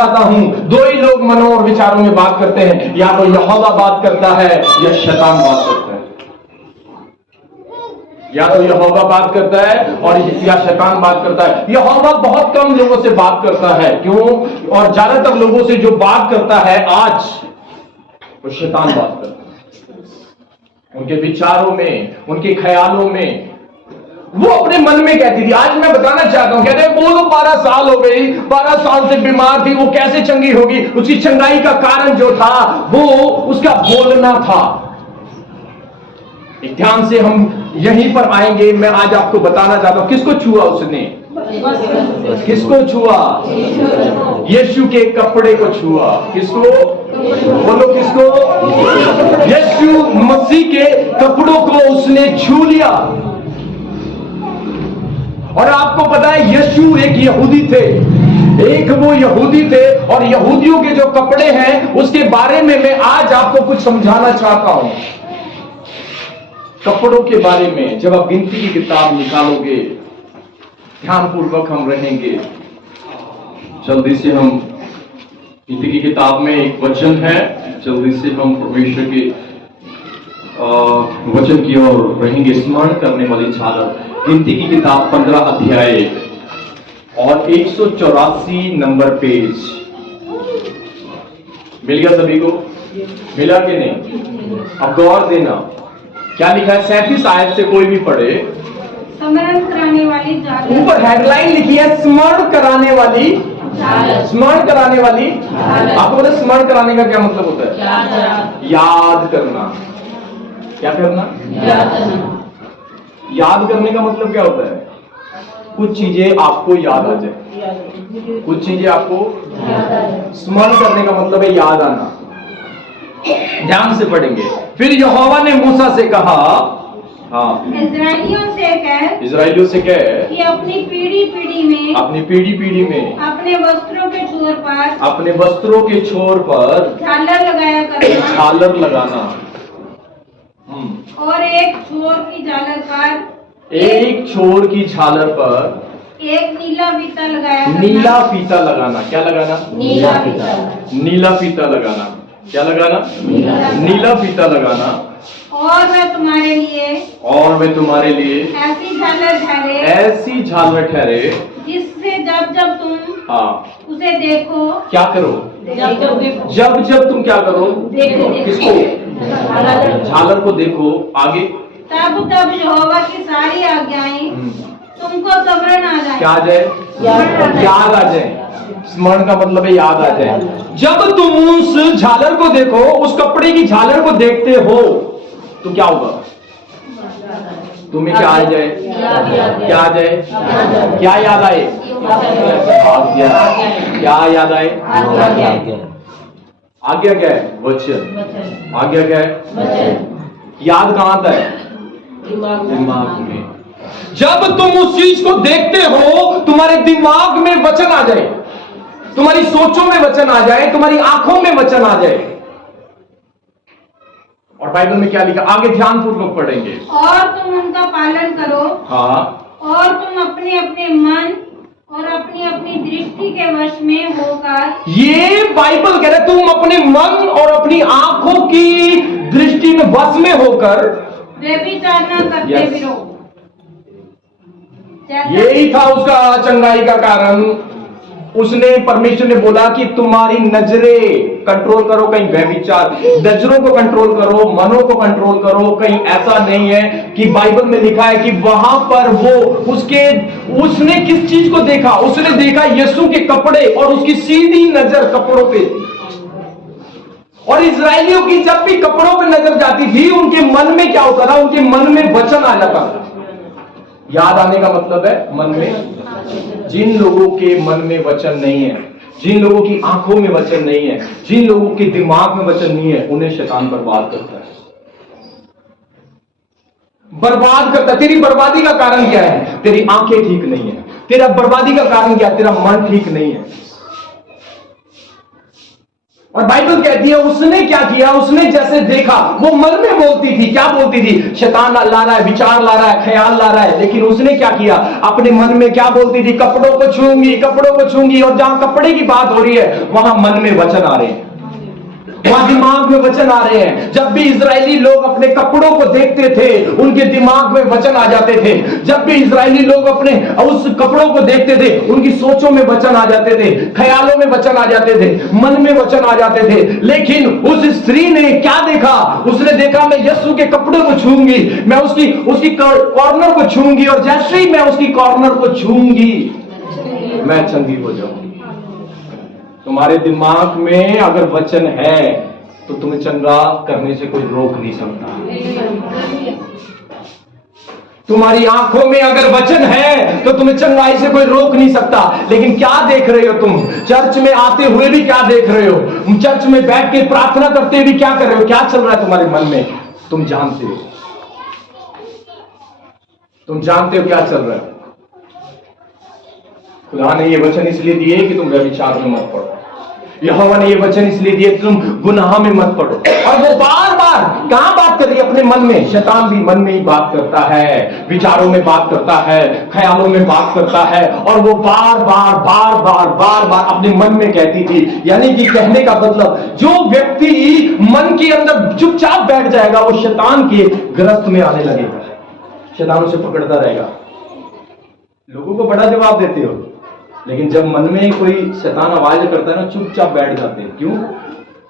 चाहता हूं, दो ही लोग मनों और विचारों में बात करते हैं, या तो यहोवा बात करता है या शैतान बात करता है। या तो यहोवा बात करता है और या शैतान बात करता है। यहोवा बहुत कम लोगों से बात करता है, क्यों? और ज्यादातर लोगों से जो बात करता है आज, वो शैतान बात करता है। उनके विचारों में, उनके ख्यालों में, वो अपने मन में कहती थी। आज मैं बताना चाहता हूं, कहते हैं वो तो 12 साल हो गई, 12 साल से बीमार थी, वो कैसे चंगी होगी? उसकी चंगाई का कारण जो था वो उसका बोलना था। एक ध्यान से हम यहीं पर आएंगे। मैं आज आपको बताना चाहता हूं, किसको छुआ उसने? किसको छुआ? यीशु के कपड़े को छुआ। किसको? बोलो किसको? यीशु मसीह के कपड़ों को उसने छू लिया। और आपको पता है, यीशु एक यहूदी थे, एक वो यहूदी थे, और यहूदियों के जो कपड़े हैं उसके बारे में मैं आज आपको कुछ समझाना चाहता हूं। कपड़ों के बारे में जब आप गिनती की किताब निकालोगे, ध्यानपूर्वक हम रहेंगे। जल्दी से हम गिनती की किताब में एक वचन है, जल्दी से हम परमेश्वर के वचन की ओर रहेंगे। स्मरण करने वाली झालर, गिनती की किताब 15 अध्याय और 184 नंबर पेज। मिल गया सभी को? मिला कि नहीं? अब गौर देना, क्या लिखा है? 37 आयत से कोई भी पढ़े। स्मरण कराने वाली झालर। ऊपर हेडलाइन लिखी है स्मरण कराने वाली झालर। स्मरण कराने वाली। आपको पता है स्मरण कराने का क्या मतलब होता है? याद करना। क्या करना? याद करने का मतलब क्या होता है? कुछ चीजें आपको याद आ जाए, कुछ चीजें आपको स्मरण करने का मतलब है याद आना। ध्यान से पढ़ेंगे। फिर यहोवा ने मूसा से कहा, हाँ, इजराइलियों से कह कि अपनी पीढ़ी पीढ़ी में, अपनी पीढ़ी पीढ़ी में अपने वस्त्रों के छोर पर, अपने वस्त्रों के छोर पर झालर लगाया करना, झालर लगाना। और एक छोर की झालर पर, एक छोर की झालर पर एक नीला फीता लगाया करना। नीला फीता लगाना। क्या लगाना? नीला फीता। नीला फीता लगाना। क्या लगाना? नीला फीता लगाना। और मैं तुम्हारे लिए, और मैं तुम्हारे लिए ऐसी झालर ठहरे, ऐसी झालर ठहरे, जिससे जब जब तुम, हाँ, उसे देखो, क्या करो? जब जब तुम क्या करो? किसको? झालर को देखो। आगे तब तब यहोवा की सारी आज्ञाएं तुमको स्मरण आ जाए। क्या आ जाए? याद आ जाए। स्मरण का मतलब है याद आ जाए। जब तुम उस झालर को देखो, उस कपड़े की झालर को देखते हो, तो क्या होगा? तुम्हें क्या आ जाए? क्या आ जाए? क्या याद आए? आज्ञा। क्या याद आए? आज्ञा क्या है? वचन। आज्ञा क्या है? याद कहां आता है? दिमाग में। जब तुम उस चीज को देखते हो, तुम्हारे दिमाग में वचन आ जाए, तुम्हारी सोचों में वचन आ जाए, तुम्हारी आंखों में वचन आ जाए। और बाइबल में क्या लिखा? आगे ध्यानपूर्वक पढ़ेंगे। और तुम उनका पालन करो। हाँ। और तुम अपने अपने मन और अपनी अपनी दृष्टि के वश में होकर, ये बाइबल कह रहा है, तुम अपने मन और अपनी आंखों की दृष्टि में वश में होकर व्यभिचार न करते फिरो। यही था उसका चंगाई का कारण। उसने, परमेश्वर ने बोला कि तुम्हारी नजरें कंट्रोल करो, कहीं व्यभिचार, नजरों को कंट्रोल करो, मनों को कंट्रोल करो। कहीं ऐसा नहीं है कि बाइबल में लिखा है कि वहां पर वो उसने किस चीज को देखा? उसने देखा यीशु के कपड़े, और उसकी सीधी नजर कपड़ों पे। और इजरायलियों की जब भी कपड़ों पे नजर जाती थी, उनके मन में क्या होता था? उनके मन में वचन आ जाता था। याद आने का मतलब है मन में। जिन लोगों के मन में वचन नहीं है, जिन लोगों की आंखों में वचन नहीं है, जिन लोगों के दिमाग में वचन नहीं है, उन्हें शैतान बर्बाद करता है। बर्बाद करता है। तेरी बर्बादी का कारण क्या है? तेरी आंखें ठीक नहीं है। तेरा बर्बादी का कारण क्या है? तेरा मन ठीक नहीं है। और बाइबल कहती है उसने क्या किया, उसने जैसे देखा, वो मन में बोलती थी, क्या बोलती थी, शैतान ला रहा है, विचार ला रहा है, ख्याल ला रहा है, लेकिन उसने क्या किया, अपने मन में क्या बोलती थी, कपड़ों को छूंगी, कपड़ों को छूंगी। और जहां कपड़े की बात हो रही है वहां मन में वचन आ रहे हैं, वहां दिमाग में वचन आ रहे हैं। जब भी इजरायली लोग अपने कपड़ों को देखते थे उनके दिमाग में वचन आ जाते थे। जब भी इजरायली लोग अपने उस कपड़ों को देखते थे उनकी सोचों में वचन आ जाते थे, ख्यालों में वचन आ जाते थे, मन में वचन आ जाते थे। लेकिन उस स्त्री ने क्या देखा, उसने देखा मैं यीशु के कपड़ों को छूंगी, मैं उसकी कॉर्नर को छूंगी, और जैसे ही मैं उसकी कॉर्नर को छूंगी मैं चंगी हो जाऊंगी। तुम्हारे दिमाग में अगर वचन है तो तुम्हें चंगा करने से कोई रोक नहीं सकता। तुम्हारी आंखों में अगर वचन है तो तुम्हें चंगाई से कोई रोक नहीं सकता। लेकिन क्या देख रहे हो तुम? चर्च में आते हुए भी क्या देख रहे हो? चर्च में बैठ के प्रार्थना करते हुए भी क्या कर रहे हो? क्या चल रहा है तुम्हारे मन में? तुम जानते हो, तुम जानते हो क्या चल रहा है। खुदा ने ये वचन इसलिए दिए कि तुम व्यभिचार में मत पड़ो। यहोवा ने ये वचन इसलिए दिए कि तुम गुनाह में मत पड़ो। और वो बार बार कहां बात कर रही है? अपने मन में। शैतान भी मन में ही बात करता है, विचारों में बात करता है, ख्यालों में बात करता है, और वो बार बार बार बार बार बार अपने मन में कहती थी। यानी कि कहने का मतलब, जो व्यक्ति मन के अंदर चुपचाप बैठ जाएगा वो शैतान के गिरफ्त में आने लगेगा, शैतान उसे पकड़ता रहेगा। लोगों को बड़ा जवाब देते हो, लेकिन जब मन में कोई शैतान आवाज करता है ना, चुपचाप बैठ जाते हैं। क्यों?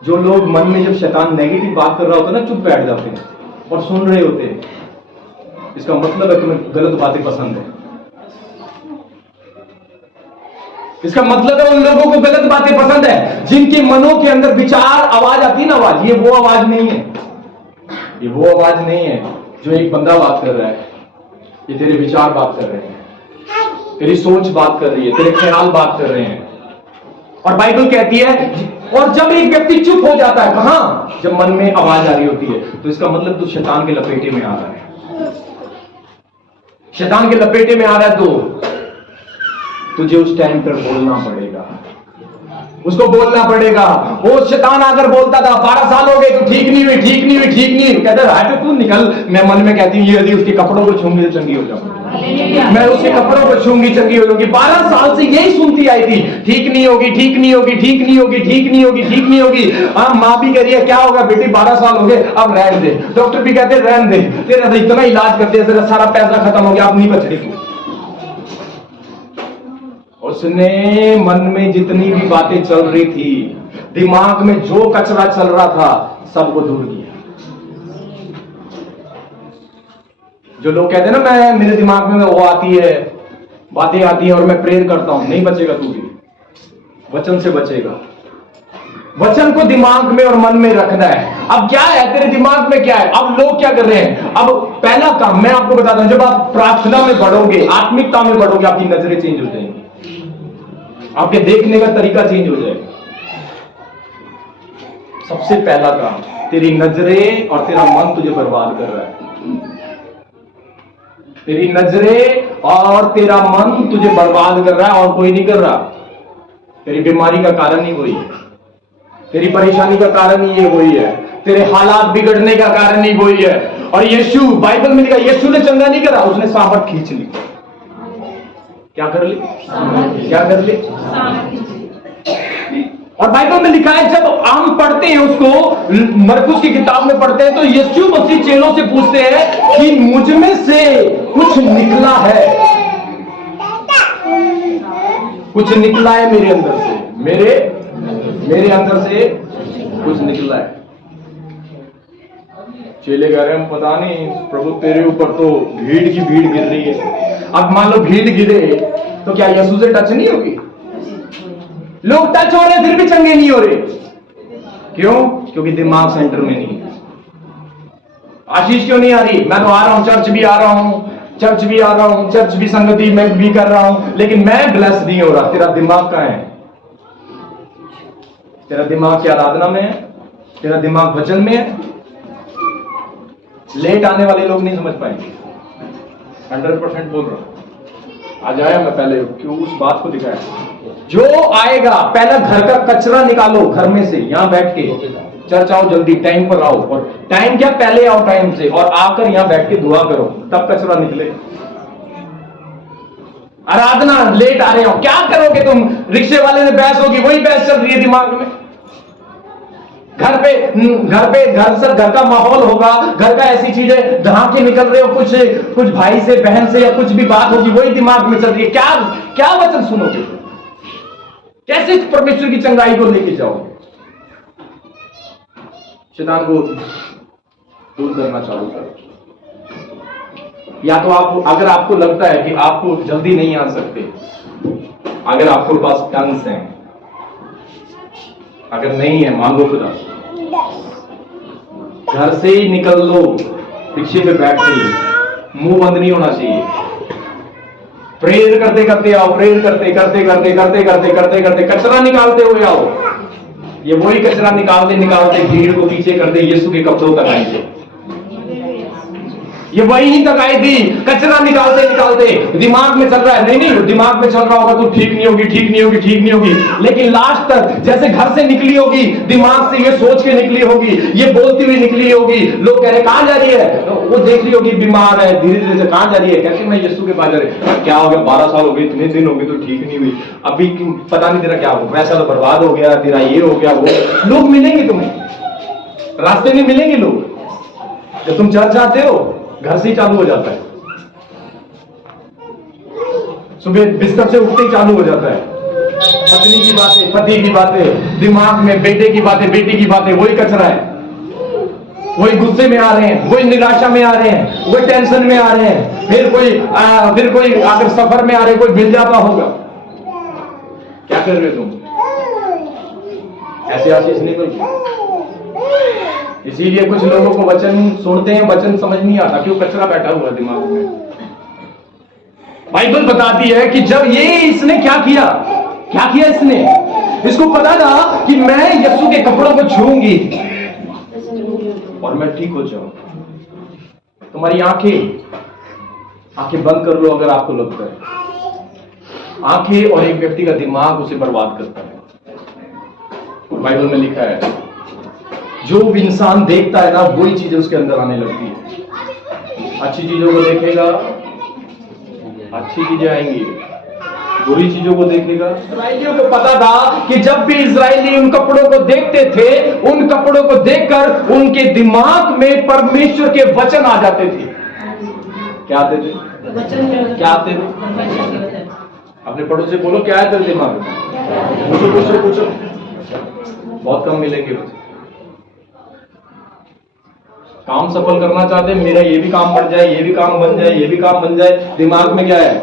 जो लोग मन में जब शैतान नेगेटिव बात कर रहा होता है ना, चुप बैठ जाते हैं और सुन रहे होते हैं। इसका मतलब है तुम्हें गलत बातें पसंद है। इसका मतलब है उन लोगों को गलत बातें पसंद है जिनके मनों के अंदर विचार आवाज आती है ना, आवाज, ये वो आवाज नहीं है, ये वो आवाज नहीं है जो एक बंदा बात कर रहा है। ये तेरे विचार बात कर रहे हैं, तेरी सोच बात कर रही है, तेरे ख्याल बात कर रहे हैं। और बाइबल कहती है, और जब एक व्यक्ति चुप हो जाता है, कहां? जब मन में आवाज आ रही होती है, तो इसका मतलब तू शैतान के लपेटे में आ रहा है। शैतान के लपेटे में आ रहा है तो तुझे उस टाइम पर बोलना पड़ेगा, उसको बोलना पड़ेगा। वो शैतान अगर बोलता था 12 साल हो गए तो ठीक नहीं हुई, ठीक नहीं हुई, ठीक नहीं हुई, कहता है तू निकल। मैं मन में कहती हूँ यदि उसके कपड़ों को छूंगी तो चंगी हो जाऊंगी, मैं उसके कपड़ों को छूंगी चंगी हो जाऊंगी। 12 साल से यही सुनती आई थी, ठीक नहीं होगी, ठीक नहीं होगी, ठीक नहीं होगी, ठीक नहीं होगी, ठीक नहीं होगी। माँ भी कह रही है क्या होगा बेटी, 12 साल हो गए, अब रहने दे। डॉक्टर भी कहते रहने दे, तेरा तो इतना इलाज करते हैं, तेरा सारा पैसा खत्म हो गया, अब नहीं बच रही। उसने मन में जितनी भी बातें चल रही थी, दिमाग में जो कचरा चल रहा था, सबको दूर किया। जो लोग कहते हैं ना, मैं मेरे दिमाग में वो आती है, बातें आती है और मैं प्रेयर करता हूं, नहीं बचेगा तू भी, वचन से बचेगा। वचन को दिमाग में और मन में रखना है। अब क्या है तेरे दिमाग में, क्या है? अब लोग क्या कर रहे हैं? अब पहला काम मैं आपको बताता हूं, जब आप प्रार्थना में बढ़ोगे, आत्मिकता में बढ़ोगे, आपकी नजरें चेंज हो जाएंगी, आपके देखने का तरीका चेंज हो जाएगा। सबसे पहला काम, तेरी नजरें और तेरा मन तुझे बर्बाद कर रहा है। तेरी नजरें और तेरा मन तुझे बर्बाद कर रहा है, और कोई नहीं कर रहा। तेरी बीमारी का कारण ही वही है, तेरी परेशानी का कारण ही ये वही है, तेरे हालात बिगड़ने का कारण ही वही है। और यीशु, बाइबल में लिखा, यीशु ने चंगा नहीं करा, उसने सांवट खींच ली। क्या कर ली? क्या कर ली? और बाइबल में लिखा है, जब हम पढ़ते हैं उसको, मरकुस की किताब में पढ़ते हैं, तो यीशु मसीह चेलों से पूछते हैं कि मुझ में से कुछ निकला है, कुछ निकला है मेरे अंदर से, मेरे अंदर से कुछ निकला है। चेले कह रहे हैं पता नहीं प्रभु, तेरे ऊपर तो भीड़ की भीड़ गिर रही है। अब मान लो भीड़ गिरे तो क्या यीशु से टच नहीं होगी? लोग टच हो रहे फिर भी चंगे नहीं हो रहे। क्यों? क्योंकि दिमाग सेंटर में नहीं है। आशीष क्यों नहीं आ रही? मैं तो आ रहा हूं, चर्च भी आ रहा हूं, चर्च भी आ रहा हूं, चर्च भी संगति में भी कर रहा हूं, लेकिन मैं ब्लेस नहीं हो रहा। तेरा दिमाग कहां है? तेरा दिमाग क्या आराधना में है? तेरा दिमाग वचन में है? लेट आने वाले लोग नहीं समझ पाएंगे, 100% बोल रहा हूं। आज आया मैं पहले, क्यों उस बात को दिखाया। जो आएगा पहला घर का कचरा निकालो, घर में से, यहां बैठ के चर्च आओ, जल्दी टाइम पर आओ, और टाइम क्या, पहले आओ टाइम से, और आकर यहां बैठ के दुआ करो, तब कचरा निकले। आराधना लेट आ रहे हो, क्या करोगे तुम? रिक्शे वाले ने बहस होगी, वही बहस चल रही है दिमाग में। घर का माहौल होगा, घर का ऐसी चीजें जहां के निकल रहे हो, कुछ भाई से, बहन से, या कुछ भी बात होगी, वही दिमाग में चल रही है। क्या वचन सुनोगे? कैसे परमेश्वर की चंगाई को लेके जाओगे? शैतान को दूर करना चालू करो। या तो अगर आपको लगता है कि आपको जल्दी नहीं आ सकते, अगर आपके पास टंग्स हैं, अगर नहीं है, मांगो खुदा। घर से ही निकल लो, रिक्शे पे बैठ के, मुंह बंद नहीं होना चाहिए। प्रेयर करते करते आओ, प्रेयर करते कचरा निकालते हुए आओ। ये वही कचरा निकालते भीड़ को पीछे करते यीशु के कपड़ों तक आएंगे। ये वही तक आई थी, कचरा निकालते दिमाग में चल रहा है, नहीं दिमाग में चल रहा होगा तो ठीक नहीं होगी, लेकिन लास्ट तक जैसे घर से निकली होगी, दिमाग से ये सोच के निकली होगी, ये बोलती हुई निकली होगी, लोग कह रहे कहां जा रही है, तो वो देख रही होगी बीमार है, धीरे धीरे से कहां जा रही है, कैसे मैं यीशु के पास जा रही, क्या हो गया, 12 साल हो गए, इतने दिन हो गए तो ठीक नहीं हुई, अभी पता नहीं तेरा क्या हो, पैसा तो बर्बाद हो गया, तेरा ये हो गया, वो। लोग मिलेंगे तुम्हें, रास्ते में मिलेंगे लोग। जब तुम चर्च जाते हो, घर से ही चालू हो जाता है, सुबह बिस्तर से उठते ही चालू हो जाता है, पत्नी की बातें, पति की बातें, दिमाग में बेटे की बातें, बेटी की बातें, वही कचरा है, वही गुस्से में आ रहे हैं, वही निराशा में आ रहे हैं, वही टेंशन में आ रहे हैं, फिर कोई अगर सफर में आ रहे, कोई मिल जाता होगा। क्या कर रहे हो तुम? ऐसे आशीष नहीं करते। इसीलिए कुछ लोगों को वचन सुनते हैं, वचन समझ नहीं आता, क्यों? कचरा बैठा हुआ दिमाग में। बाइबल बताती है कि जब इसने क्या किया इसने, इसको पता था कि मैं यीशु के कपड़ों को छूऊंगी और मैं ठीक हो जाऊं। तुम्हारी आंखें बंद कर लो अगर आपको लगता है। आंखें और एक व्यक्ति का दिमाग उसे बर्बाद करता है। बाइबल में लिखा है जो भी इंसान देखता है ना, वही चीजें उसके अंदर आने लगती है। अच्छी चीजों को देखेगा, अच्छी चीजें आएंगी, बुरी चीजों को देखेगा। इस्राएलियों को पता था कि जब भी इस्राएली उन कपड़ों को देखते थे, उन कपड़ों को देखकर उनके दिमाग में परमेश्वर के वचन आ जाते थे। क्या आते थे? क्या आते थे? अपने पड़ोस से बोलो, क्या है तेरे दिमाग में? पूछो। बहुत कम मिलेंगे बच्चे। काम सफल करना चाहते हैं, मेरा ये भी काम बढ़ जाए, ये भी काम बन जाए, ये भी काम बन जाए। दिमाग में क्या है?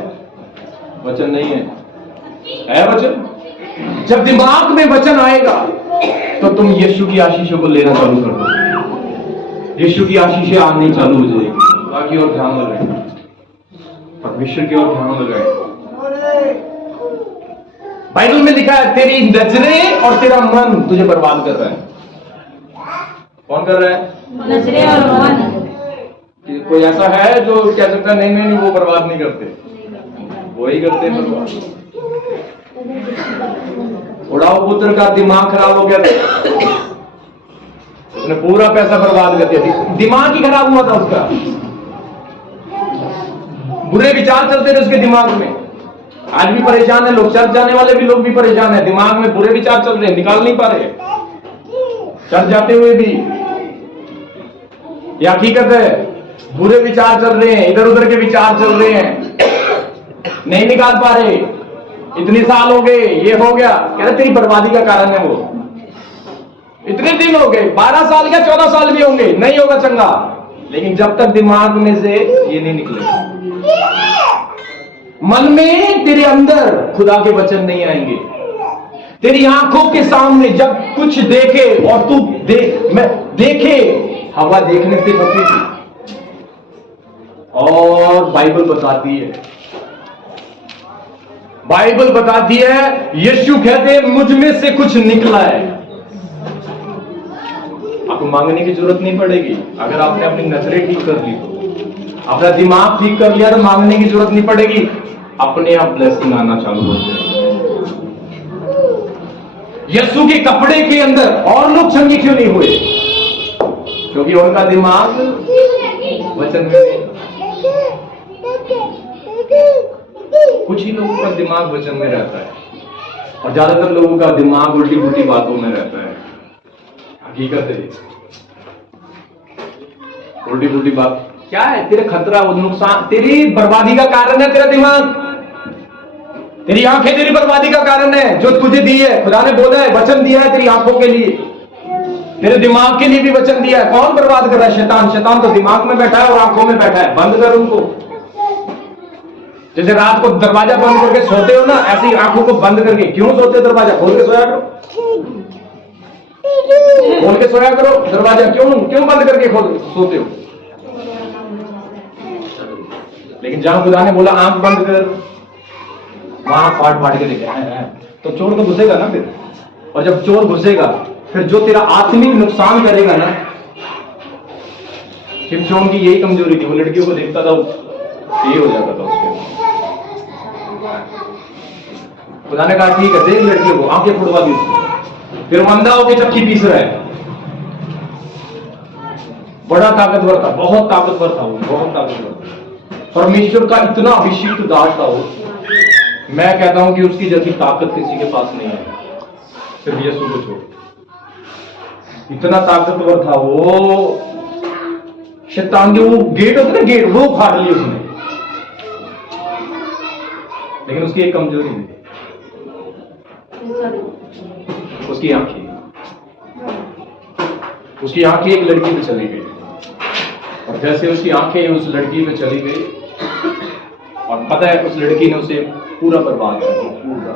वचन नहीं है वचन। जब दिमाग में वचन आएगा तो तुम यीशु की आशीषों को लेना चालू कर दो। यीशु की आशीषें आनी चालू हो जाएगी। बाकी और ध्यान लगाए, परमेश्वर की ओर ध्यान लगाए। बाइबल में लिखा है तेरी नजरें और तेरा मन तुझे बर्बाद कर रहा है। कौन कर रहा है? नजरें और मन। कोई ऐसा है जो कह सकता है नहीं वो बर्बाद नहीं करते, वही करते हैं बर्बाद। उड़ाऊ पुत्र का दिमाग खराब हो गया था, उसने पूरा पैसा बर्बाद कर दिया। दिमाग ही खराब हुआ था उसका, बुरे विचार चलते थे उसके दिमाग में। आज भी परेशान है लोग, चर्च जाने वाले भी लोग भी परेशान है, दिमाग में बुरे विचार चल रहे हैं, निकाल नहीं पा रहे। चर्च जाते हुए भी ये हकीकत है, बुरे विचार चल रहे हैं, इधर उधर के विचार चल रहे हैं, नहीं निकाल पा रहे। इतने साल हो गए, ये हो गया, कह रहे तेरी बर्बादी का कारण है वो। इतने दिन हो गए, 12 साल या 14 साल भी होंगे, नहीं होगा चंगा। लेकिन जब तक दिमाग में से ये नहीं निकलेगा, मन में तेरे अंदर खुदा के वचन नहीं आएंगे, तेरी आंखों के सामने जब कुछ देखे और तू देखे, हवा देखने से बची थी। और बाइबल बताती है, यीशु कहते हैं मुझ में से कुछ निकला है। आपको मांगने की जरूरत नहीं पड़ेगी अगर आपने अपनी नजरें ठीक कर ली तो, अपना दिमाग ठीक कर लिया तो मांगने की जरूरत नहीं पड़ेगी, अपने आप ब्लेसिंग आना चालू हो जाएगी। यीशु के कपड़े के अंदर और लोग चंगे क्यों नहीं हुए? क्योंकि उनका दिमाग वचन में नहीं। कुछ ही लोगों का दिमाग वचन में रहता है और ज्यादातर लोगों का दिमाग उल्टी पुल्टी बातों में रहता है। हकीकत है, उल्टी पुल्टी बात क्या है? तेरे खतरा, वो नुकसान, तेरी बर्बादी का कारण है तेरा दिमाग। तेरी आंखें तेरी बर्बादी का कारण है जो तुझे दी है। खुदा ने बोला है, वचन दिया है तेरी आंखों के लिए, तेरे दिमाग के लिए भी वचन दिया है। कौन बर्बाद कर रहा है? शैतान। शैतान तो दिमाग में बैठा है और आंखों में बैठा है। बंद कर उनको। जैसे रात को दरवाजा बंद करके सोते हो ना, ऐसे ही आंखों को बंद करके। क्यों सोते हो? दरवाजा खोल के सोया करो, खोल के सोया करो। दरवाजा क्यों बंद करके सोते हो? लेकिन जहां खुदा ने बोला आंख बंद कर, वहां फाड़ के देखे तो चोर तो घुसेगा ना फिर। और जब चोर घुसेगा फिर जो तेरा आत्मिक नुकसान करेगा ना। शिमशोन की यही कमजोरी थी, वो लड़कियों को देखता था, यही हो जाता था उसके। खुदा ने कहा ठीक है, देख लड़कियों को, आंखें फुड़वा दी। फिर मंदा होकर चक्की पीस रहा है। बड़ा ताकतवर था, बहुत ताकतवर था वो, बहुत ताकतवर। परमेश्वर का इतना अभिषिक्त दास था वो। मैं कहता हूं कि उसकी जैसी ताकत किसी के पास नहीं है, सिर्फ यीशु को छोड़। इतना ताकतवर था वो। शैतान के वो गेट होते ना, गेट, वो फाड़ लिए उसने। लेकिन उसकी एक कमजोरी थी, उसकी आंखें। उसकी आंखें एक लड़की पे चली गई और जैसे उसकी आंखें उस लड़की पे चली गई, और पता है उस लड़की ने उसे पूरा बर्बाद कर दिया,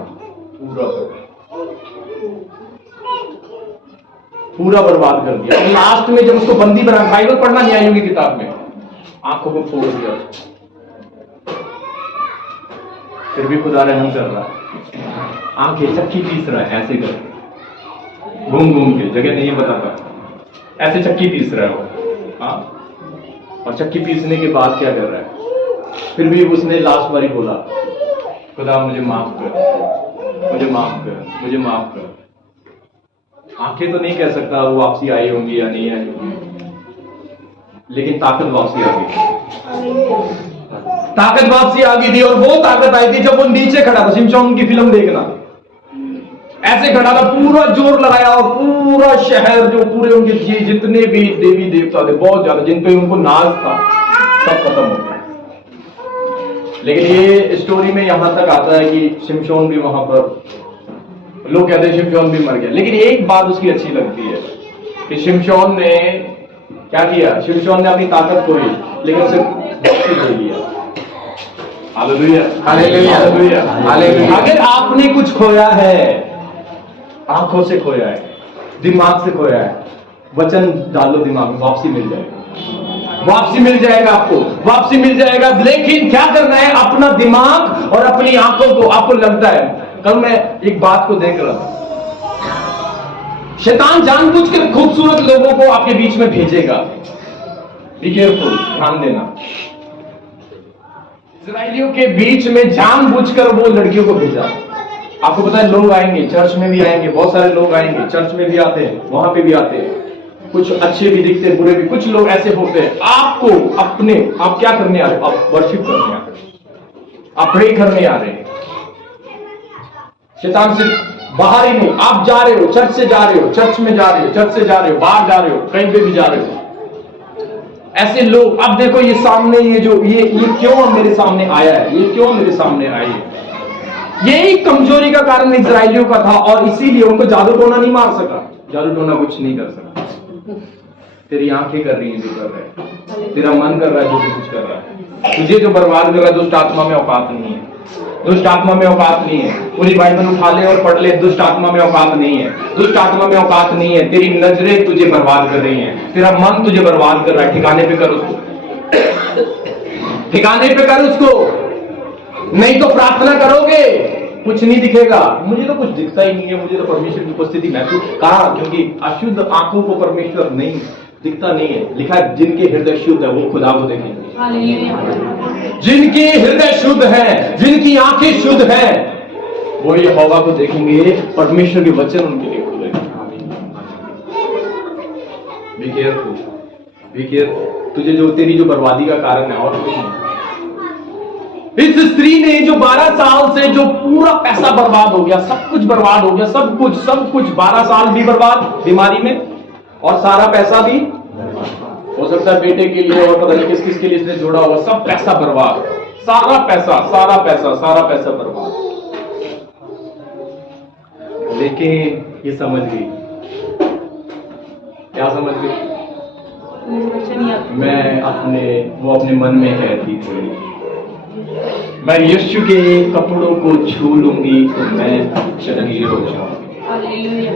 पूरा बर्बाद कर दिया। लास्ट में जब उसको बंदी बना, बाइबल पढ़ना न्यायों की किताब में, आंखों को फोड़ दिया। फिर भी खुदा रहम कर रहा है, आंखें चक्की पीस रहा है, ऐसे कर घूम घूम के, जगह नहीं बताता, ऐसे चक्की पीस रहा है वो। हाँ, और चक्की पीसने के बाद क्या कर रहा है? फिर भी उसने लास्ट बारी बोला, खुदा मुझे माफ कर, मुझे माफ कर, मुझे माफ कर। आंखें तो नहीं कह सकता वो वापसी आई होंगी या नहीं आई होंगी, लेकिन ताकत वापसी आ गई। ताकत वापसी आ गई थी, और वो ताकत आई थी जब वो नीचे खड़ा था। शिमशोन की फिल्म देखना, ऐसे खड़ा था, पूरा जोर लगाया, और पूरा शहर, जो पूरे उनके जितने भी देवी देवता थे, बहुत ज्यादा, जिन पे उनको नाज था, सब खत्म हो गया। लेकिन ये स्टोरी में यहां तक आता है कि शिमशोन भी वहां पर, लोग कहते हैं शिमशोन भी मर गया, लेकिन एक बात उसकी अच्छी लगती है कि शिमशोन ने क्या किया? शिमशोन ने अपनी ताकत खोई, लेकिन उसे वापसी ले लिया। Hallelujah, hallelujah, hallelujah. अगर आपने कुछ खोया है, आंखों से खोया है, दिमाग से खोया है, वचन डालो दिमाग में, वापसी मिल जाएगा, वापसी मिल जाएगा, आपको वापसी मिल जाएगा। लेकिन क्या करना है? अपना दिमाग और अपनी आंखों को। आपको लगता है, कल मैं एक बात को देख रहा था, शैतान जानबूझकर खूबसूरत लोगों को आपके बीच में भेजेगा। बी केयरफुल, ध्यान देना। इस्राएलियों के बीच में जानबूझकर वो लड़कियों को भेजा। आपको पता है, लोग आएंगे, चर्च में भी आएंगे, बहुत सारे लोग आएंगे, चर्च में भी आते हैं, वहां पे भी आते हैं, कुछ अच्छे भी दिखते हैं, बुरे भी। कुछ लोग ऐसे होते हैं, आपको अपने, आप क्या करने आ रहे हो? आप वर्शिप करने आ रहे हो, आप प्रे करने आ रहे हैं। शैतान से बाहर ही नहीं, आप जा रहे हो, चर्च से जा रहे हो, चर्च में जा रहे हो, चर्च से जा रहे हो, बाहर जा रहे हो, कहीं पे भी जा रहे हो, ऐसे लोग। अब देखो ये सामने, ये जो ये क्यों मेरे सामने आया है, ये क्यों मेरे सामने आई है? यही कमजोरी का कारण इजराइलियों का था, और इसीलिए उनको जादू टोना नहीं मार सका। जादू टोना कुछ नहीं कर सका। तेरी आंखें कर रही हैं जो कर रहा है, तेरा मन कर रहा है जो कुछ कर रहा है, तुझे जो बर्बाद कर रहा है, दुष्ट आत्मा में औकात नहीं है, दुष्ट आत्मा में औकात नहीं है। पूरी बाइबल उठा ले और पढ़ ले, दुष्ट आत्मा में औकात नहीं है, दुष्ट आत्मा में औकात नहीं है। तेरी नजरें तुझे बर्बाद कर रही हैं, तेरा मन तुझे बर्बाद कर रहा है। ठिकाने पे कर उसको, ठिकाने पे कर उसको, नहीं तो प्रार्थना करोगे कुछ नहीं दिखेगा। मुझे तो कुछ दिखता ही नहीं है, मुझे तो परमेश्वर की उपस्थिति महसूस कहा, क्योंकि अशुद्ध आंखों को परमेश्वर नहीं दिखता नहीं है। लिखा है, जिनके हृदय शुद्ध है वो खुदा को देखेंगे। जिनके हृदय शुद्ध है, जिनकी आंखें शुद्ध है, वो यहोवा को देखेंगे, परमेश्वर के वचन उनके लिए खुलेंगे। Be careful, be careful. तुझे जो तेरी जो बर्बादी का कारण है और कुछ नहीं। इस स्त्री ने जो 12 साल से जो पूरा पैसा बर्बाद हो गया, सब कुछ बर्बाद हो गया, सब कुछ 12 साल भी बर्बाद बीमारी में, और सारा पैसा भी हो सकता है बेटे के लिए और पता नहीं किस किस के लिए इसने जोड़ा हुआ, सब पैसा बर्बाद, सारा पैसा बर्बाद। लेकिन ये समझ गई, क्या समझ गई? वो अपने मन में कहती थी, मैं यीशु के कपड़ों को छू लूंगी तो मैं चंगी हो जाऊंगी।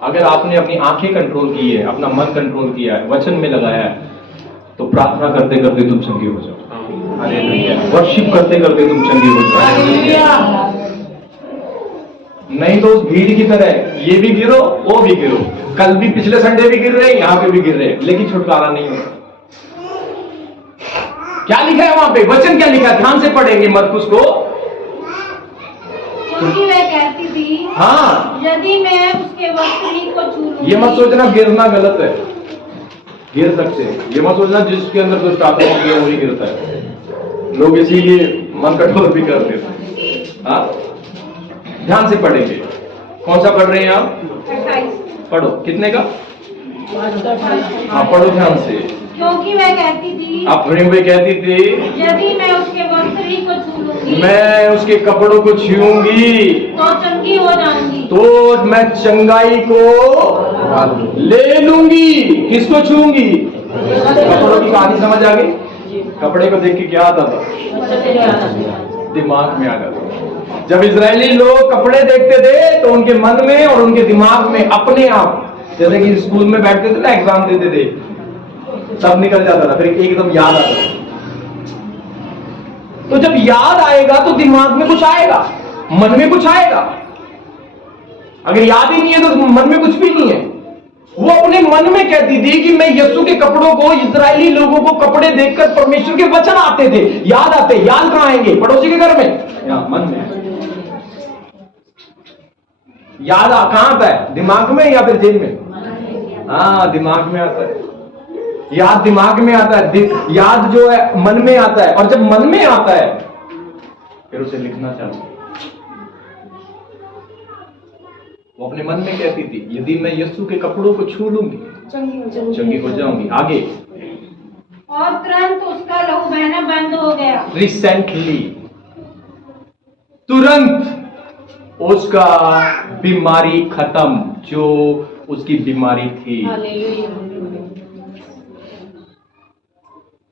अगर आपने अपनी आंखें कंट्रोल की है, अपना मन कंट्रोल किया है, वचन में लगाया है, तो प्रार्थना करते करते तुम चंगे हो जाओ। हालेलुया। वर्शिप करते करते तुम चंगे हो जाओ। नहीं तो उस भीड़ की तरह ये भी गिरो वो भी गिरो, कल भी पिछले संडे भी गिर रहे, यहां पे भी गिर रहे, लेकिन छुटकारा नहीं होगा। क्या लिखा है वहां पे? वचन क्या लिखा है? ध्यान से पढ़ेंगे मरकुस को। क्योंकि वह कहती थी, हाँ, यदि मैं उसके वस्त्र ही को छू लूंगी। ये मत सोचना गिरना गलत है, गिर सकते हैं। ये मत सोचना जिसके अंदर दुष्ट आत्मा होती है वही गिरता है। लोग इसीलिए मन कठोर भी करते हैं। हाँ, ध्यान से पढ़ेंगे। कौन सा पढ़ रहे हैं आप? 28। पढ़ो। कितने का? हाँ, पढ़ो ध्यान से। क्योंकि वह कहती थी, अपने वे कहती थी, यदि मैं उसके वस्त्र ही को छू लूंगी, मैं उसके कपड़ों को छूऊंगी तो चंगी हो जाऊंगी। तो मैं चंगाई को ले लूंगी। किसको छूऊंगी? कपड़ों की कहानी समझ आ गई? कपड़े को देख के क्या आता था? दिमाग में आ जाता। जब इजरायली लोग कपड़े देखते थे तो उनके मन में और उनके दिमाग में अपने आप, जैसे कि स्कूल में बैठते थे ना, एग्जाम देते थे, सब निकल जाता था, फिर एकदम याद आता था। तो जब याद आएगा तो दिमाग में कुछ आएगा, मन में कुछ आएगा। अगर याद ही नहीं है तो मन में कुछ भी नहीं है। वो अपने मन में कहती थी कि मैं यीशु के कपड़ों को, इजरायली लोगों को कपड़े देखकर परमेश्वर के वचन आते थे, याद आते। याद कहां आएंगे? पड़ोसी के घर में, या मन में। याद कहां आता है? दिमाग में या फिर जेल में? हाँ, दिमाग में आता है। याद दिमाग में आता है, याद जो है मन में आता है, और जब मन में आता है फिर उसे लिखना चाहिए। वो अपने मन में कहती थी, यदि मैं यीशु के कपड़ों को छू लूंगी चंगी हो जाऊंगी। आगे, और तुरंत उसका लहू बहना बंद हो गया। रिसेंटली, तुरंत उसका बीमारी खत्म, जो उसकी बीमारी थी।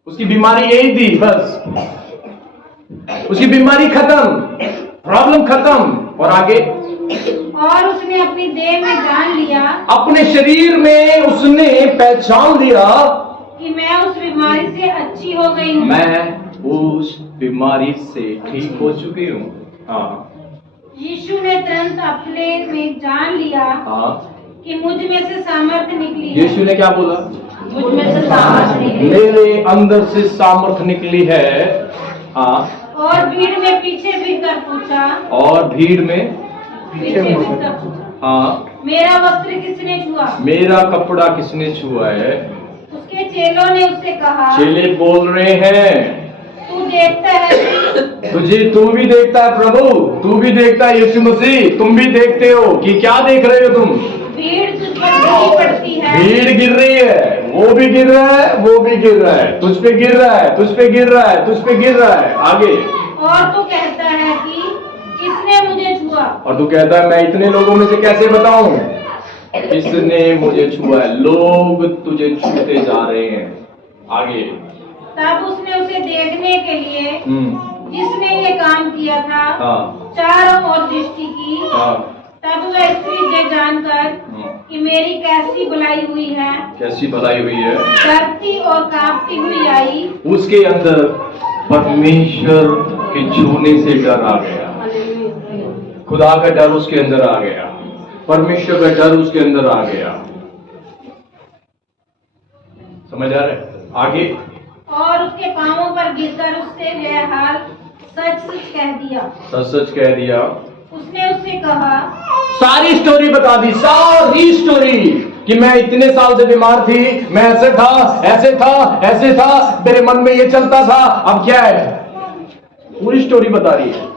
उसकी बीमारी यही थी, बस उसकी बीमारी खत्म, प्रॉब्लम खत्म। और आगे, और उसने अपनी देह में जान लिया, अपने शरीर में उसने पहचान लिया कि मैं उस बीमारी से अच्छी हो गई हूँ। मैं उस बीमारी से ठीक हो चुकी हूँ। हाँ, यीशु ने तुरंत अपने में जान लिया हाँ, कि मुझ में से सामर्थ्य निकली है। यीशु ने क्या बोला? मुझ में से सामर्थ्य निकली। मेरे अंदर से सामर्थ्य निकली है। हाँ, और भीड़ में पीछे फिरकर पूछा, और भीड़ में पीछे फिरकर पूछा, हाँ, मेरा वस्त्र किसने छुआ? मेरा कपड़ा किसने छुआ है? उसके चेलों ने उससे कहा, चेले बोल रहे हैं, तू देखता है। तू भी देखता है प्रभु, तू भी देखता है यीशु मसीह, तुम भी देखते हो कि क्या देख रहे हो तुम? भीड़ तुझ पर गिरी पड़ती है। भीड़ गिर रही है, वो भी गिर रहा है, वो भी गिर रहा है, तुझ पे गिर रहा है, तुझ पे गिर रहा है, तुझ पे गिर रहा है। आगे, और तू कहता है कि किसने मुझे छुआ? और तू कहता है मैं इतने लोगों में से कैसे बताऊं किसने मुझे छुआ है? लोग तुझे छूते जा रहे हैं। आगे, तब उसने उसे देखने के लिए जिसने ये काम किया था, हाँ, चारों ओर दृष्टि की। हाँ, तब वह स्त्री ये जानकर कि मेरी कैसी भलाई हुई है, कैसी भलाई हुई है, डरती और कांपती हुई आई। उसके अंदर परमेश्वर के छूने से डर आ गया। खुदा का डर उसके अंदर आ गया, परमेश्वर का डर उसके अंदर आ गया। समझ आ रहा है? आगे, और उसके पांवों पर गिरकर उससे वह हाल सच सच कह दिया। सच सच कह दिया। उसने उससे कहा, सारी स्टोरी बता दी, सारी स्टोरी, कि मैं इतने साल से बीमार थी, मैं ऐसे था, ऐसे था, ऐसे था, मेरे मन में ये चलता था, अब क्या है, पूरी स्टोरी बता रही है।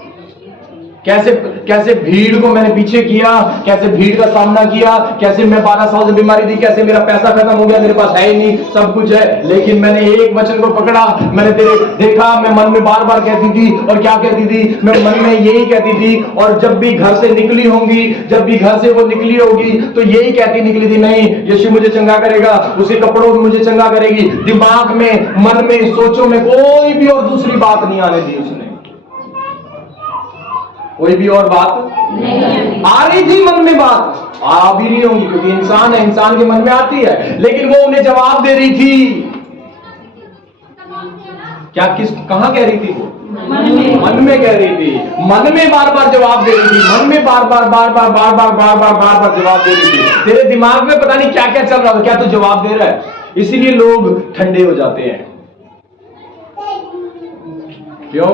कैसे कैसे भीड़ को मैंने पीछे किया, कैसे भीड़ का सामना किया, कैसे मैं 12 साल से बीमारी थी, कैसे मेरा पैसा खत्म हो गया, मेरे पास है ही नहीं, सब कुछ है, लेकिन मैंने एक वचन को पकड़ा, मैंने तेरे देखा, मैं मन में बार बार कहती थी, और क्या कहती थी, मैं मन में यही कहती थी, और जब भी घर से निकली होंगी, जब भी घर से वो निकली होगी, तो यही कहती निकली थी, नहीं यीशु मुझे चंगा करेगा, उसके कपड़ों में मुझे चंगा करेगी। दिमाग में, मन में, सोचों में कोई भी और दूसरी बात नहीं आने दी उसने, कोई भी और बात नहीं आ रही थी मन में, बात आ भी नहीं होंगी, क्योंकि इंसान है, इंसान के मन में आती है, लेकिन वो उन्हें जवाब दे रही थी। क्या कहां कह रही थी वो? मन में कह रही थी, मन में बार बार जवाब दे रही थी, मन में बार बार जवाब दे रही थी। तेरे दिमाग में पता नहीं क्या क्या चल रहा था, क्या तू जवाब दे रहा है? इसीलिए लोग ठंडे हो जाते हैं। क्यों?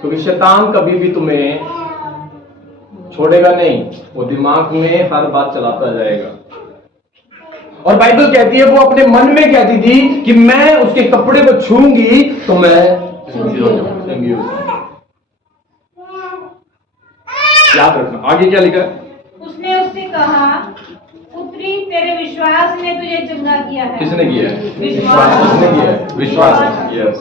क्योंकि शैतान कभी भी तुम्हें छोड़ेगा नहीं, वो दिमाग में हर बात चलाता जाएगा। और बाइबल कहती है, वो अपने मन में कहती थी कि मैं उसके कपड़े को छूंगी तो मैं याद रखना आगे क्या लिखा है। उसने उससे कहा, पुत्री तेरे विश्वास ने तुझे चंगा किया है। किसने किया है? विश्वास। किसने किया है? विश्वास। यस,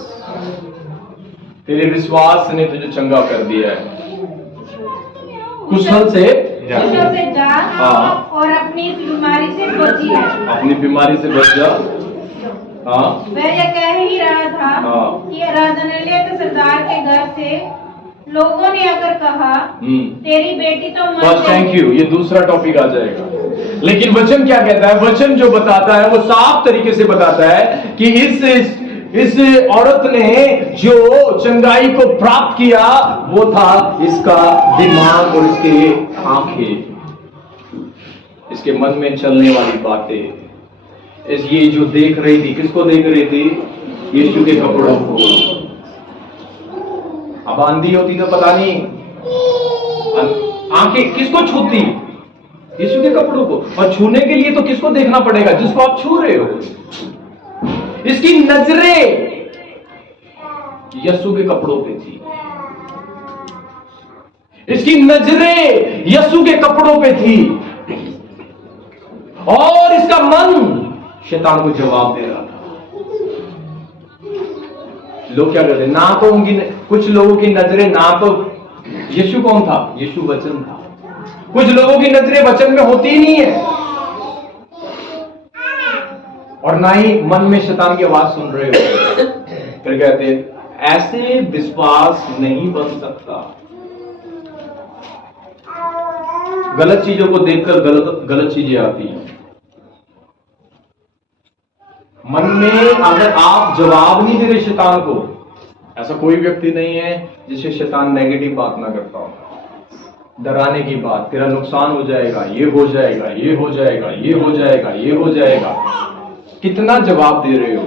तेरे विश्वास ने तुझे चंगा कर दिया है। कुशल से जा और अपनी इस बीमारी से बची है। अपनी बीमारी से बच जा। हाँ, वह यह कह ही रहा था कि आराधनालय के सरदार के घर से लोगों ने आकर कहा, तेरी बेटी तो मर गई। थैंक यू, ये दूसरा टॉपिक आ जाएगा। लेकिन वचन क्या कहता है? वचन जो बताता है वो साफ तरीके से बताता है कि इस औरत ने जो चंगाई को प्राप्त किया वो था इसका दिमाग और इसके आंखें, इसके मन में चलने वाली बातें। ये जो देख रही थी, किसको देख रही थी? यीशु के कपड़ों को। अब आंधी होती तो पता नहीं, आंखें किसको छूती? यीशु के कपड़ों को। और छूने के लिए तो किसको देखना पड़ेगा? जिसको आप छू रहे हो। इसकी नजरें यीशु के कपड़ों पे थी, इसकी नजरें यीशु के कपड़ों पे थी, और इसका मन शैतान को जवाब दे रहा था। लोग क्या करते? ना तो उनकी, कुछ लोगों की नजरें, ना तो यीशु कौन था? यीशु वचन था। कुछ लोगों की नजरें वचन में होती ही नहीं है, और ना ही मन में शैतान की आवाज सुन रहे हो। फिर कहते ऐसे विश्वास नहीं बन सकता। गलत चीजों को देखकर गलत चीजें आती हैं। मन में अगर आप जवाब नहीं दे रहे शैतान को, ऐसा कोई व्यक्ति नहीं है जिसे शैतान नेगेटिव बात ना करता हो, डराने की बात, तेरा नुकसान हो जाएगा, ये हो जाएगा, ये हो जाएगा, ये हो जाएगा, ये हो जाएगा। कितना जवाब दे रहे हो?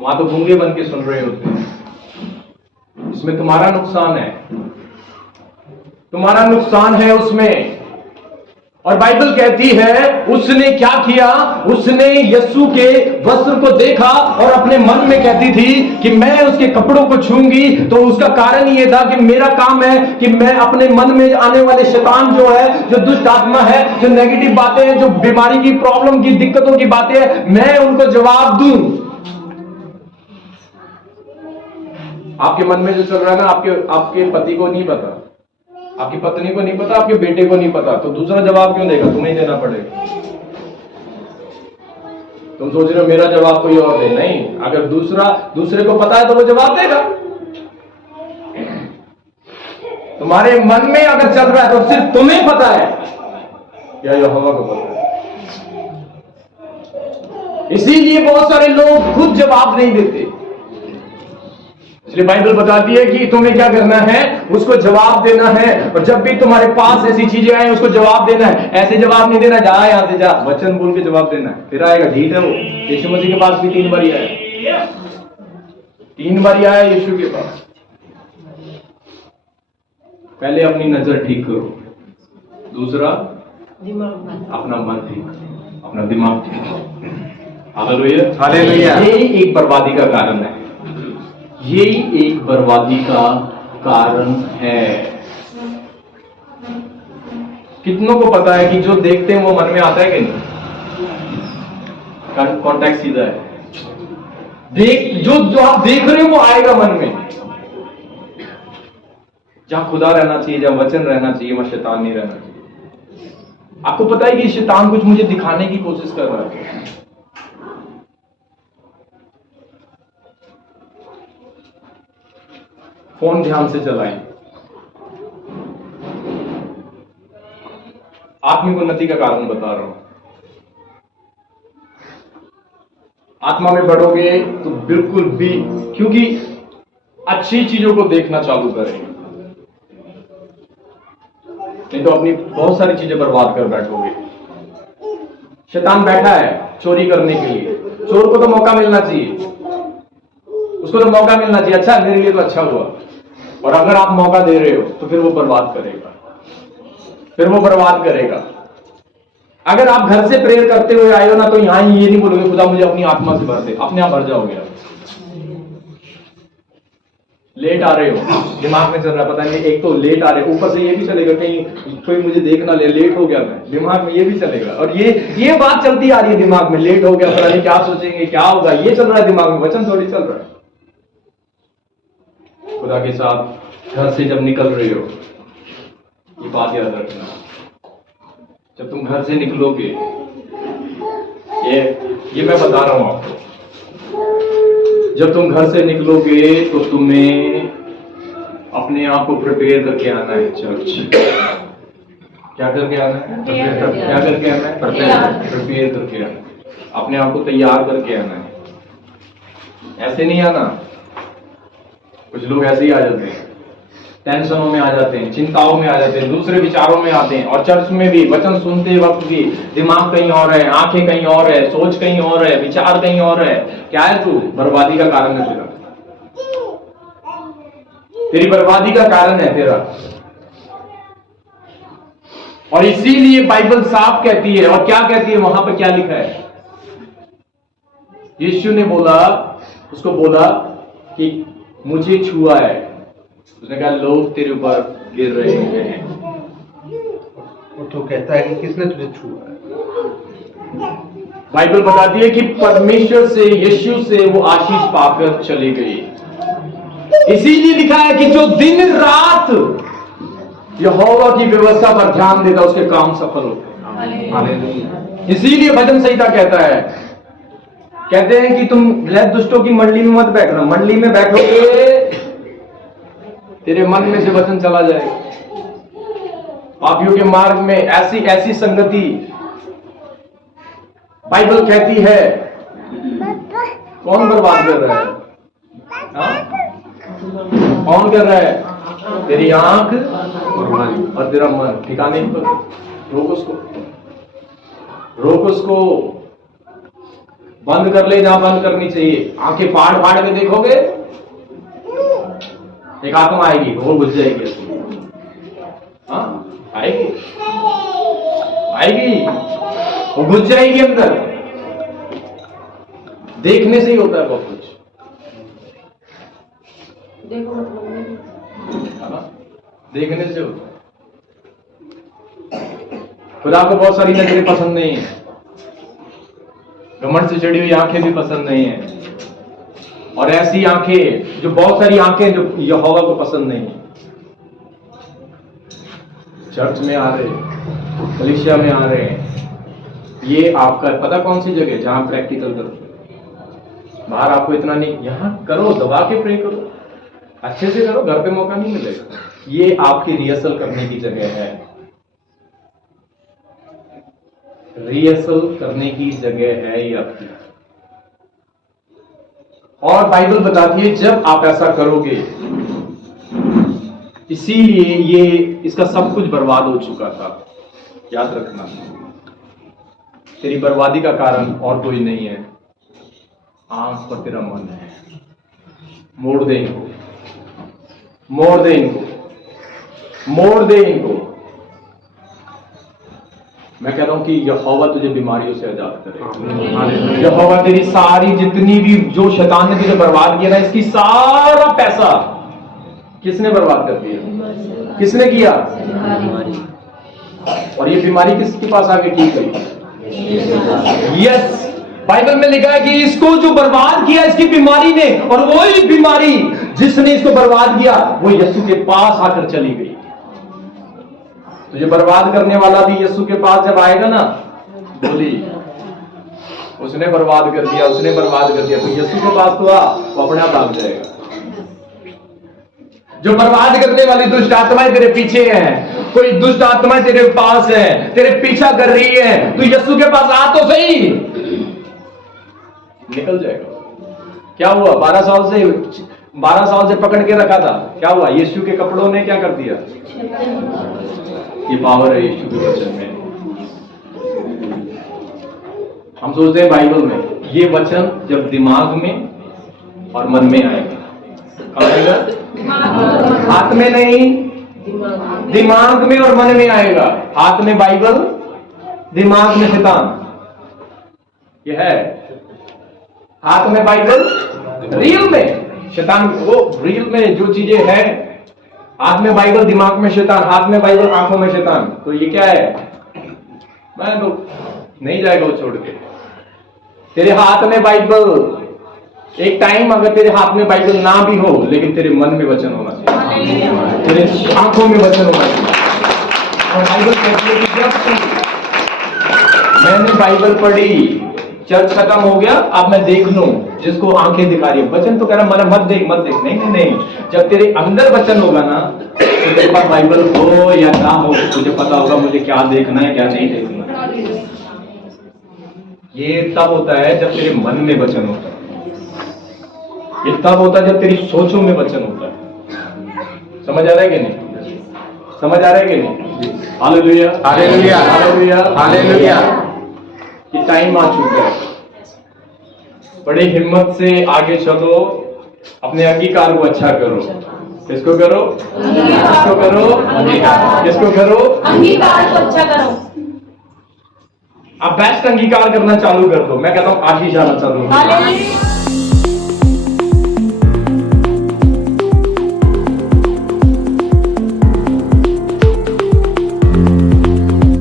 वहां तो गूंगे बन के सुन रहे होते हैं। इसमें तुम्हारा नुकसान है, तुम्हारा नुकसान है उसमें। और बाइबल कहती है उसने क्या किया? उसने यीशु के वस्त्र को देखा और अपने मन में कहती थी कि मैं उसके कपड़ों को छूंगी। तो उसका कारण ये था कि मेरा काम है कि मैं अपने मन में आने वाले शैतान जो है, जो दुष्ट आत्मा है, जो नेगेटिव बातें हैं, जो बीमारी की, प्रॉब्लम की, दिक्कतों की बातें हैं, मैं उनको जवाब दूं। आपके मन में जो चल रहा है ना, आपके पति को नहीं पता, आपकी पत्नी को नहीं पता, आपके बेटे को नहीं पता, तो दूसरा जवाब क्यों देगा? तुम्हें ही देना पड़ेगा। तुम सोच रहे हो मेरा जवाब कोई और दे, नहीं। अगर दूसरे को पता है तो वो जवाब देगा। तुम्हारे मन में अगर चल रहा है तो सिर्फ तुम्हें पता है या यहोवा को पता है। इसीलिए बहुत सारे लोग खुद जवाब नहीं देते। इसलिए बाइबल बताती है कि तुम्हें क्या करना है? उसको जवाब देना है। और जब भी तुम्हारे पास ऐसी चीजें आए उसको जवाब देना है। ऐसे जवाब नहीं देना, जा यहां से जा, वचन बोल के जवाब देना है। फिर आएगा, ढीठ है वो। यीशु मसीह के पास भी 3 बार आया, 3 बार आया यीशु के पास। पहले अपनी नजर ठीक करो, दूसरा अपना मन ठीक करो, अपना दिमाग ठीक करो। Hallelujah, hallelujah. यही एक बर्बादी का कारण है, यही एक बर्बादी का कारण है। कितनों को पता है कि जो देखते हैं वो मन में आता है कि नहीं? कॉन्टेक्स्ट सीधा है, जो आप देख रहे हो वो आएगा मन में। जहां खुदा रहना चाहिए, जहां वचन रहना चाहिए, वहां शैतान नहीं रहना चाहिए। आपको पता है कि शैतान कुछ मुझे दिखाने की कोशिश कर रहा है। फोन ध्यान से चलाएं। आत्मिक उन्नति का कारण बता रहा हूं। आत्मा में बढ़ोगे तो बिल्कुल भी, क्योंकि अच्छी चीजों को देखना चालू करेंगे, नहीं तो अपनी बहुत सारी चीजें बर्बाद कर बैठोगे। शैतान बैठा है चोरी करने के लिए। चोर को तो मौका मिलना चाहिए, उसको तो मौका मिलना चाहिए, अच्छा मेरे लिए तो अच्छा हुआ। और अगर आप मौका दे रहे हो तो फिर वो बर्बाद करेगा, फिर वो बर्बाद करेगा। अगर आप घर से प्रेयर करते हुए आए हो ना, तो यहां ये नहीं बोलोगे खुदा मुझे अपनी आत्मा से भर दे, अपने आप भर जाओगे। लेट आ रहे हो, दिमाग में चल रहा है पता नहीं, एक तो लेट आ रहे हो, ऊपर से ये भी चलेगा कहीं कोई मुझे देख ना ले, लेट हो गया मैं, दिमाग में ये भी चलेगा। और ये बात चलती आ रही है दिमाग में, लेट हो गया, पता नहीं क्या सोचेंगे, क्या होगा, ये चल रहा है दिमाग में, वचन थोड़ी चल रहा है। खुदा के साथ घर से जब निकल रहे हो, ये बात याद रखना, जब तुम घर से निकलोगे, ये मैं बता रहा हूं आपको, जब तुम घर से निकलोगे तो तुम्हें अपने आप को प्रिपेयर करके आना है चर्च। क्या करके आना है? क्या करके आना है? प्रिपेयर करके आना है, अपने आप को तैयार करके आना है। ऐसे नहीं आना। कुछ लोग ऐसे ही आ जाते हैं, टेंशनों में आ जाते हैं, चिंताओं में आ जाते हैं, दूसरे विचारों में आते हैं, और चर्च में भी वचन सुनते वक्त भी दिमाग कहीं और है, आंखें कहीं और है, सोच कहीं और है, विचार कहीं और है। क्या है तू? बर्बादी का कारण है तेरा, तेरी बर्बादी का कारण है तेरा। और इसीलिए बाइबल साफ कहती है, और क्या कहती है, वहां पर क्या लिखा है? यीशु ने बोला, उसको बोला कि मुझे छुआ है। उसने कहा लोग तेरे ऊपर गिर रहे हैं। वो तो कहता है कि किसने तुझे छुआ है। बाइबल बताती है कि परमेश्वर से, यीशु से वो आशीष पाकर चली गई। इसीलिए लिखा है कि जो दिन रात यहोवा की व्यवस्था पर ध्यान देता उसके काम सफल होते हैं। इसीलिए भजन संहिता कहता है, कहते हैं कि तुम गलत दुष्टों की मंडली में मत बैठना। मंडली में बैठोगे तेरे मन में से वचन चला जाएगा। पापियों के मार्ग में ऐसी ऐसी संगति बाइबल कहती है, कौन बर्बाद कर रहा है? कौन कर रहा है? तेरी आंख और तेरा मन ठिकाने पर। रोक उसको, रोक उसको, बंद कर ले जहां बंद करनी चाहिए। आंखें फाड़ फाड़ के देखोगे, एक आत्मा आएगी, वो घुस जाएगी। हाँ आएगी, आएगी, वो घुस जाएगी अंदर। देखने से ही होता है बहुत कुछ, है ना? देखने से होता है। खुदा को बहुत सारी नजरें पसंद नहीं है, घमंड से चढ़ी हुई आंखें भी पसंद नहीं है, और ऐसी आंखें, जो बहुत सारी आंखें जो यहोवा को पसंद नहीं है। चर्च में आ रहे हैं, कलीसिया में आ रहे हैं, ये आपका पता कौन सी जगह जहां प्रैक्टिकल करते हैं। बाहर आपको इतना नहीं, यहां करो, दबा के प्रे करो, अच्छे से करो, घर पे मौका नहीं मिलेगा। ये आपकी रिहर्सल करने की जगह है, रिहर्सल करने की जगह है ये आपकी। और बाइबल बताती है जब आप ऐसा करोगे, इसीलिए ये इसका सब कुछ बर्बाद हो चुका था। याद रखना, तेरी बर्बादी का कारण और कोई नहीं है, आंख पर तेरा मन है। मोड़ दे इनको, मोड़ दे इनको, मोड़ दे इनको। मैं कह रहा हूं कि यहोवा तुझे बीमारियों से आजाद करे। यहोवा तेरी सारी जितनी भी जो शैतान ने तुझे बर्बाद किया ना, इसकी सारा पैसा किसने बर्बाद कर दिया? किसने किया? और ये बीमारी किसके पास आके ठीक हुई? यस, बाइबल में लिखा है कि इसको जो बर्बाद किया इसकी बीमारी ने, और वही बीमारी जिसने इसको बर्बाद किया वो यीशु के पास आकर चली गई। तुझे बर्बाद करने वाला भी यीशु के पास जब आएगा ना, बोली उसने बर्बाद कर दिया, उसने बर्बाद कर दिया, तो यीशु के पास तो आ, वो अपने आप भाग जाएगा। जो बर्बाद करने वाली दुष्ट आत्माएं तेरे पीछे हैं, कोई दुष्ट आत्माएं तेरे पास है, तेरे पीछा कर रही है, तो यीशु के पास आ तो सही, निकल जाएगा। क्या हुआ? 12 साल से पकड़ के रखा था, क्या हुआ? यीशु के कपड़ों ने क्या कर दिया? ये पावर है यीशु के वचन में। हम सोचते हैं बाइबल में ये वचन जब दिमाग में और मन में आएगा, कब आएगा? हाथ में नहीं, दिमाग में और मन में आएगा। हाथ में बाइबल, दिमाग में शैतान। ये है, हाथ में बाइबल, रियल में शैतान। वो रियल में जो चीजें हैं, हाथ में बाइबल, दिमाग में शैतान, हाथ में बाइबल, आंखों में शैतान। तो ये क्या है? मैं तो नहीं जाएगा वो छोड़ के। तेरे हाथ में बाइबल, एक टाइम अगर तेरे हाथ में बाइबल ना भी हो, लेकिन तेरे मन में वचन होना चाहिए, तेरे आंखों में वचन होना चाहिए। और बाइबल कहती है कि जब मैंने बाइबल पढ़ी, चर्च खत्म हो गया, अब मैं देख लूं, जिसको आंखें दिखा रही है, वचन तो कह रहा मन मत देख, मत देख। नहीं नहीं नहीं, जब तेरे अंदर वचन होगा ना, तो तेरे पास बाइबल हो या ना हो, तुझे पता होगा मुझे क्या देखना है, क्या नहीं देखना। ये तब होता है जब तेरे मन में वचन होता है, ये तब होता है जब तेरी सोचों में वचन होता है। समझ आ रहा है कि नहीं? समझ आ रहा है कि नहीं? Hallelujah, hallelujah, hallelujah, hallelujah. ये टाइम आ चुका है, बड़ी हिम्मत से आगे चलो, अपने अंगीकार को अच्छा करो। किसको करो? किसको करो? किसको करो? अंगीकार को अच्छा करो। आप बेस्ट अंगीकार करना चालू कर दो। मैं कहता हूं आशीष आना चालू करो।